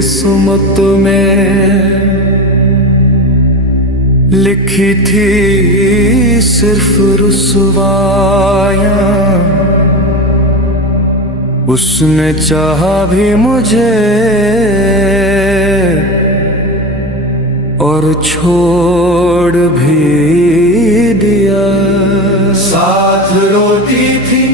किस्मत में लिखी थी सिर्फ रुसवायां, उसने चाहा भी मुझे और छोड़ भी दिया। साथ रोती थी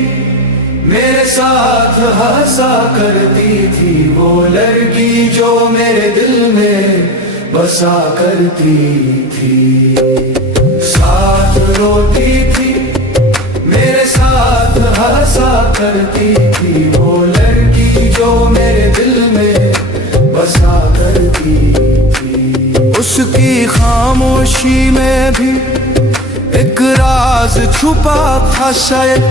मेरे साथ हंसा करती थी, वो लड़की जो मेरे दिल में बसा करती थी। साथ रोती थी मेरे साथ हंसा करती थी, वो लड़की जो मेरे दिल में बसा करती थी। उसकी खामोशी में भी एक राज छुपा था शायद,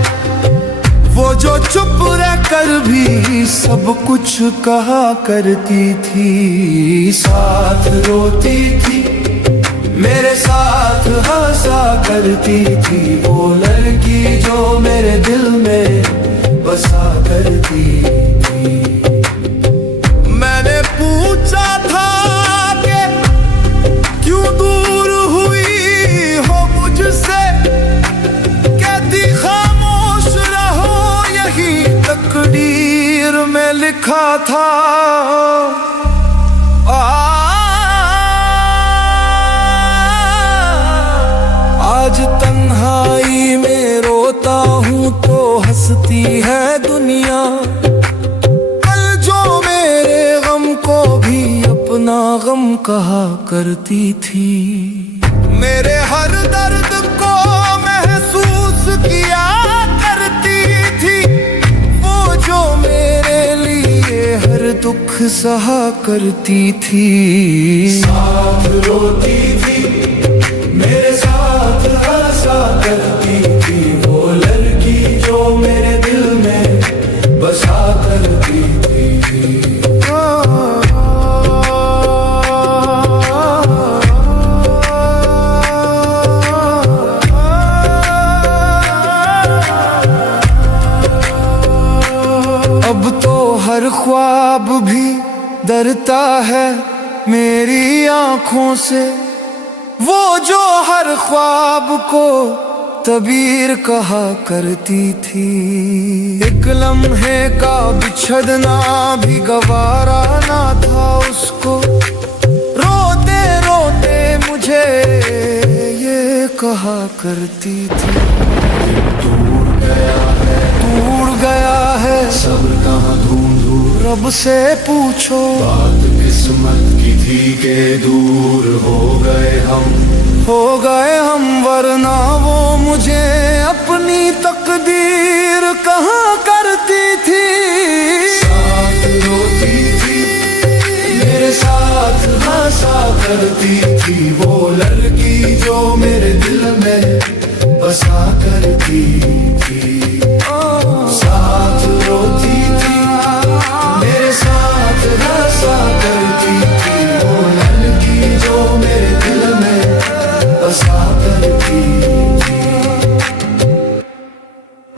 वो जो चुप रह कर भी सब कुछ कहा करती थी। साथ रोती थी मेरे साथ हंसा करती थी, वो लड़की जो मेरे दिल में बसा करती थी। मैंने पूछा था कि क्यों दूर हुई हो मुझसे, कहती खामोश रहो यही तकदीर में लिखा था। आज तन्हाई में रोता हूँ तो हंसती है दुनिया, कल जो मेरे गम को भी अपना गम कहा करती थी। मेरे हर दर्द को महसूस किया करती थी, वो जो मेरे लिए हर दुख सहा करती थी। साथ रोती थी मेरे साथ हंसा करती थी, वो लड़की जो मेरे दिल में बसा करती थी। अब तो हर ख्वाब भी डरता है मेरी आंखों से, वो जो हर ख्वाब को तबीर कहा करती थी। एक लम्हे का बिछड़ना भी गवारा ना था उसको, रोते रोते मुझे ये कहा करती थी। दूर गया है सब्र कहाँ ढूंढूं, रब से पूछो। बात किस्मत की थी के दूर हो गए हम, वरना वो मुझे अपनी तकदीर कहाँ करती थी। साथ रोती थी मेरे साथ हंसा करती थी, वो लड़की जो मेरे दिल में बसा करती थी।